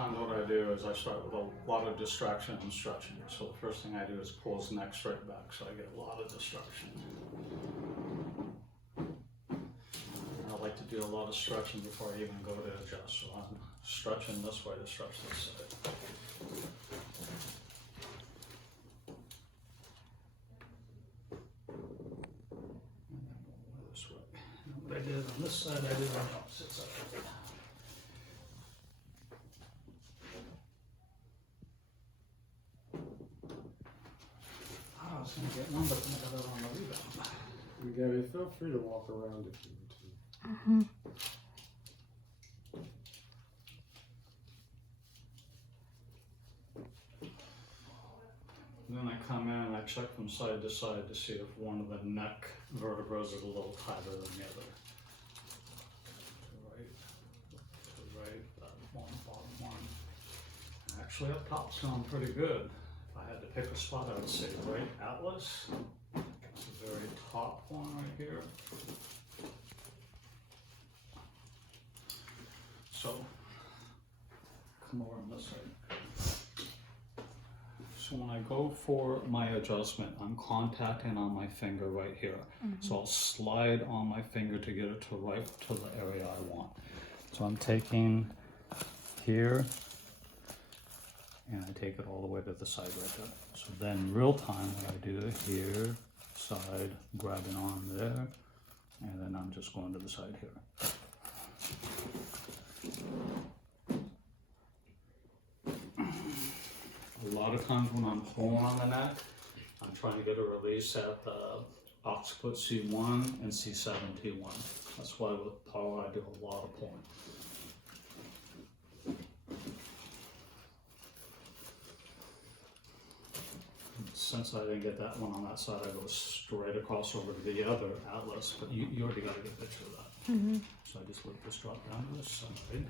times what I do is I start with a lot of distraction and stretching. So the first thing I do is pull his neck straight back, so I get a lot of distraction. I like to do a lot of stretching before I even go to adjust. So I'm stretching this way to stretch this side. This way. What I did on this side, I did on the opposite side. I was going to get one, but then I got it on the rebound. Gabby, feel free to walk around if you need to. And then I come in and I check from side to side to see if one of the neck vertebrae is a little tighter than the other. To right, that one, bottom one. Actually, up top's going pretty good. If I had to pick a spot, I would say right atlas. The very top one right here. So, come over on this side. So when I go for my adjustment, I'm contacting on my finger right here. So I'll slide on my finger to get it to right to the area I want. So I'm taking here, and I take it all the way to the side right there. So then real time what I do here, side, grabbing on there, and then I'm just going to the side here. A lot of times when I'm pulling on the neck, I'm trying to get a release at the occiput C1 and C7 T1. That's why with power I do a lot of pulling. Since I didn't get that one on that side, I go straight across over to the other atlas, but you already got a good picture of that. So I just let this drop down to this side.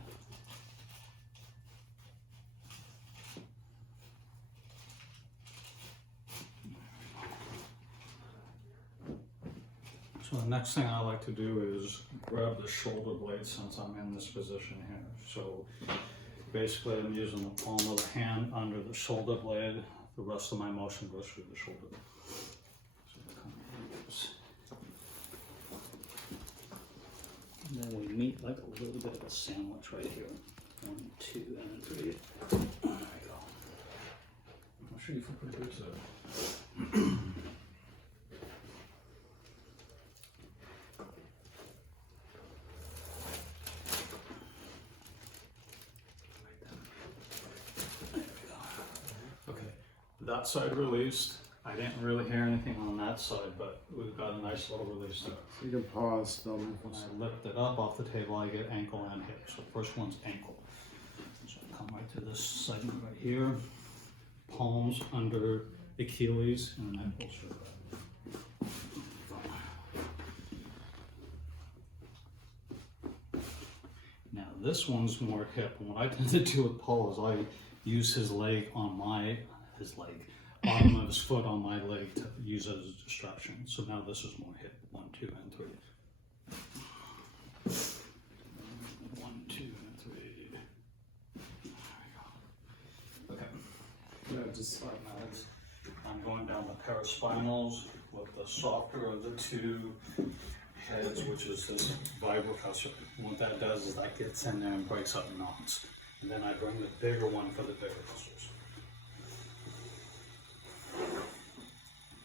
So the next thing I like to do is grab the shoulder blade since I'm in this position here. So basically I'm using the palm of the hand under the shoulder blade. The rest of my motion goes through the shoulder. So come like this. And then we meet like a little bit of a sandwich right here. 1, 2, and 3. There we go. I'll show you for pretty good today. That side released. I didn't really hear anything on that side, but we've got a nice little release there. You can pause them. When I lift it up off the table, I get ankle and hip. So first one's ankle. So I come right to this segment right here. Palms under Achilles, and then I pull straight back. Now this one's more hip, and what I tend to do with Paul is I use his leg on bottom of his foot on my leg to use it as a distraction. So now this is more hip. 1, 2, and 3. 1, 2, and 3. There we go. Okay. Yeah, just Right now I'm going down the paraspinals with the softer of the two heads, which is this vibrocussor. What that does is that gets in there and breaks up knots. And then I bring the bigger one for the bigger muscles.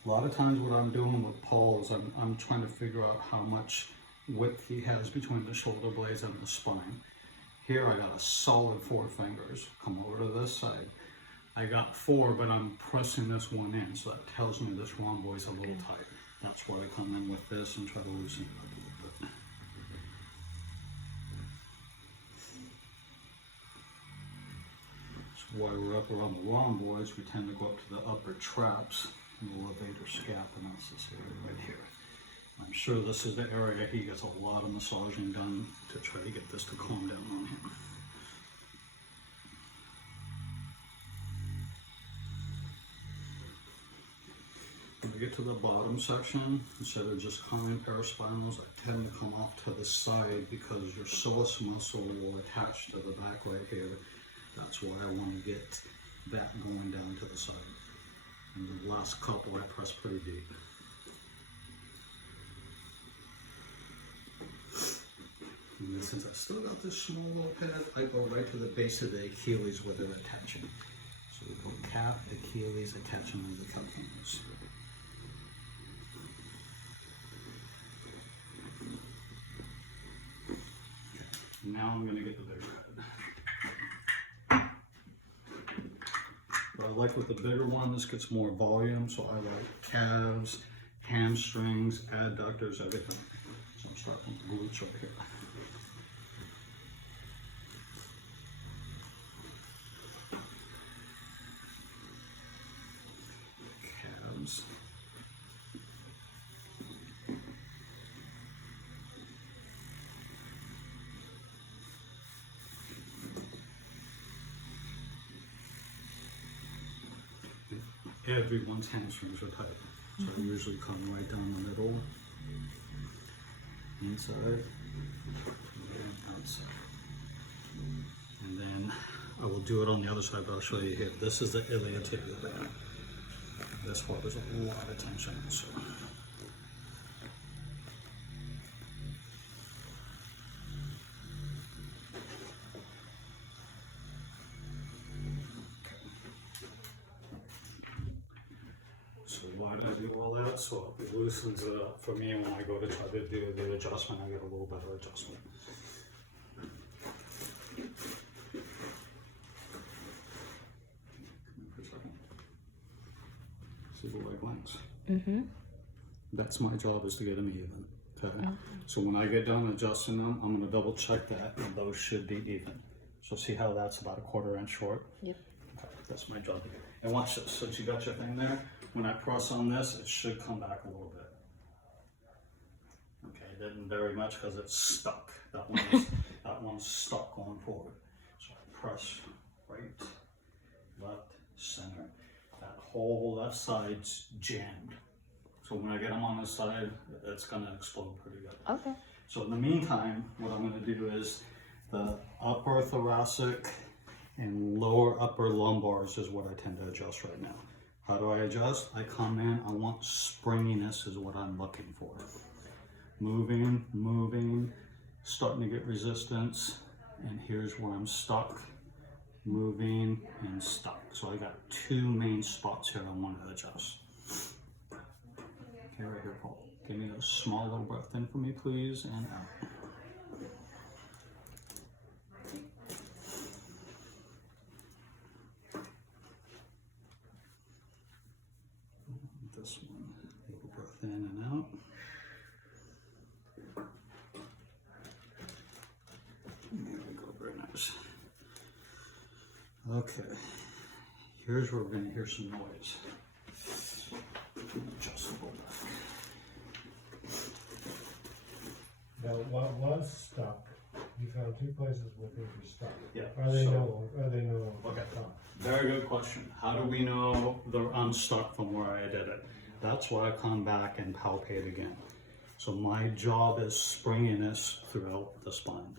A lot of times what I'm doing with Paul is I'm trying to figure out how much width he has between the shoulder blades and the spine. Here I got a solid 4 fingers. Come over to this side. I got 4, but I'm pressing this one in, so that tells me this rhomboid's a little tight. That's where I come in with this and try to loosen it up a little bit. So while we're up around the rhomboids, we tend to go up to the upper traps and the levator scap, and that's this area right here. I'm sure this is the area he gets a lot of massaging done to try to get this to calm down on him. When I get to the bottom section, instead of just common paraspinals, I tend to come off to the side because your psoas muscle will attach to the back right here. That's why I want to get that going down to the side. And the last couple I press pretty deep. And then since I still got this small little pad, I go right to the base of the Achilles where they're attaching. So we go cap, Achilles, attaching to the calcaneus. Okay. Now I'm going to get the bigger head. But I like with the bigger one, this gets more volume, so I like calves, hamstrings, adductors, everything. So I'm starting with the glutes right here. Calves. Everyone's hamstrings are tight, so I usually come right down the middle, inside and outside. And then I will do it on the other side, but I'll show you here. This is the iliotibial band. This part is a lot of tension, so. So why do I do all that? So it loosens it up for me when I go to try to do the adjustment, I get a little better adjustment. See the leg lengths? Mm-hmm. That's my job, is to get them even. Okay. So when I get done adjusting them, I'm going to double check that, and those should be even. So see how that's about a 1/4 inch short? Yep. Okay, that's my job. And watch this. Since you got your thing there, when I press on this, it should come back a little bit. Okay, it didn't very much because it's stuck. That one's stuck going forward. So I press right, left, center. That whole left side's jammed. So when I get them on this side, it's gonna explode pretty good. Okay. So in the meantime, what I'm gonna do is the upper thoracic and lower upper lumbars is what I tend to adjust right now. How do I adjust? I come in, I want springiness is what I'm looking for. Moving, starting to get resistance, and here's where I'm stuck. Moving and stuck. So I got two main spots here I want to adjust. Okay, right here, Paul. Give me a small little breath in for me, please, and out. This one, little breath in and out. There we go, very nice. Okay, here's where we're going to hear some noise. Just a little bit. Now, what was stuck? You found two places where things were stuck. Yeah. Are they so- no longer Okay. stuck? Very good question. How do we know they're unstuck from where I did it? That's why I come back and palpate again. So my job is springiness throughout the spine.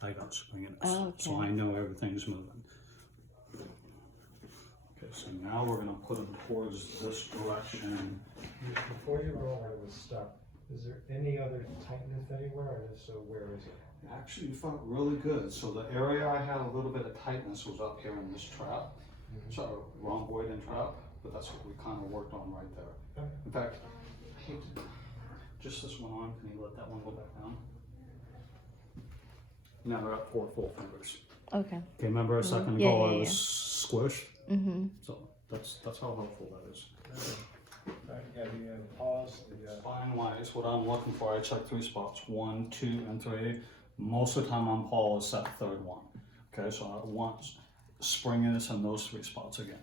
I got springiness. Oh, okay. So I know everything's moving. Okay, so now we're gonna put them towards this direction. Before you roll when it was stuck, is there any other tightness anywhere, or if so, where is it? Actually, you felt really good. So the area I had a little bit of tightness was up here in this trap. So rhomboid trap, but that's what we kind of worked on right there. Okay. In fact, I hate to, just this one on, can you let that one go back down? Now we're at 4 full fingers. Okay. Okay, remember a second Yeah, ago yeah, I was yeah. squished? Mm-hmm. So that's how helpful that is. Yeah, the pause, Spine wise, what I'm looking for, I check 3 spots, 1, 2, and 3. Most of the time on Paul is that third one. Okay, so I want springiness in those 3 spots again.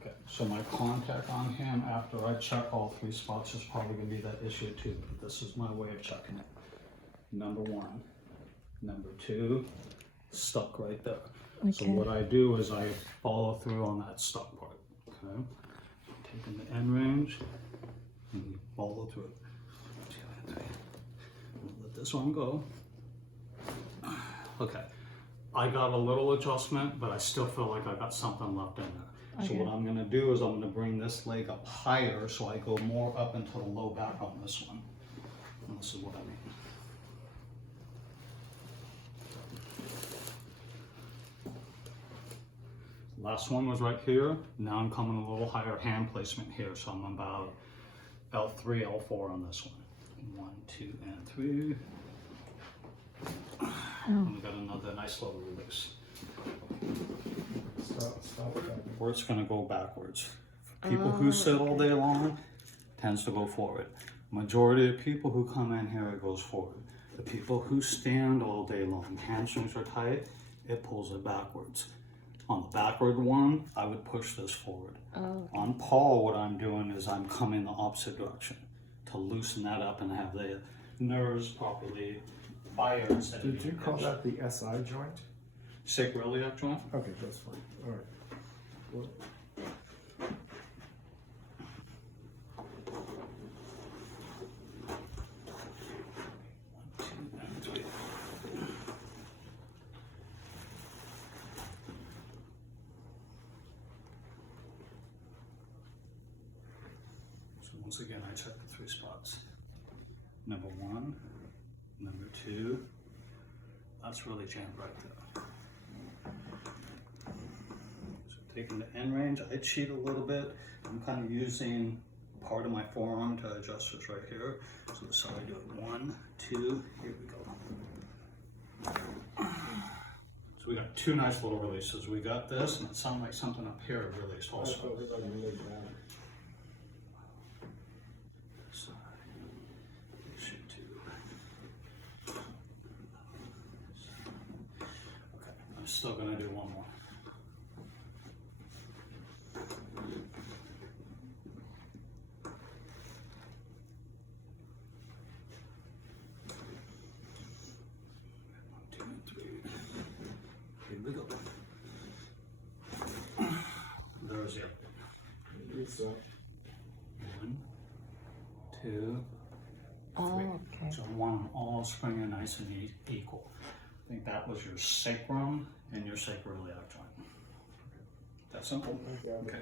Okay, so my contact on him after I check all 3 spots is probably gonna be that issue too, but this is my way of checking it. Number 1. Number 2, stuck right there. So Okay. what I do is I follow through on that stuck part. Okay, taking the end range and you follow through it. this one go. Okay, I got a little adjustment, but I still feel like I got something left in there. So Okay. what I'm gonna do is I'm gonna bring this leg up higher so I go more up into the low back on this one. And this is what I mean. Last one was right here. Now I'm coming a little higher hand placement here. So I'm about L3, L4 on this one. 1, 2, and 3. And we got another nice little release. Stop that. Or it's gonna go backwards. People who sit all day long tends to go forward. Majority of people who come in here, it goes forward. The people who stand all day long, hamstrings are tight, it pulls it backwards. On the backward one, I would push this forward. Oh. On Paul, what I'm doing is I'm coming the opposite direction to loosen that up and have the nerves properly fire instead of Did you being call pushed. that the SI joint? Sacroiliac joint? Okay, that's fine, all right. Well, So once again, I check the 3 spots. Number 1, number 2, that's really jammed right there. So taking the end range, I cheat a little bit. I'm kind of using part of my forearm to adjust this right here. So this is how I do it. 1, 2, here we go. So we got 2 nice little releases. We got this, and it sounded like something up here released also. Side, shoot 2. Okay, I'm still gonna do one more. One, 2, and 3. Here we go. There's the update. it's, 1, 2, Oh, 3. okay. So I want them all springing nice and equal. I think that was your sacrum and your sacroiliac joint. That simple? okay. Okay.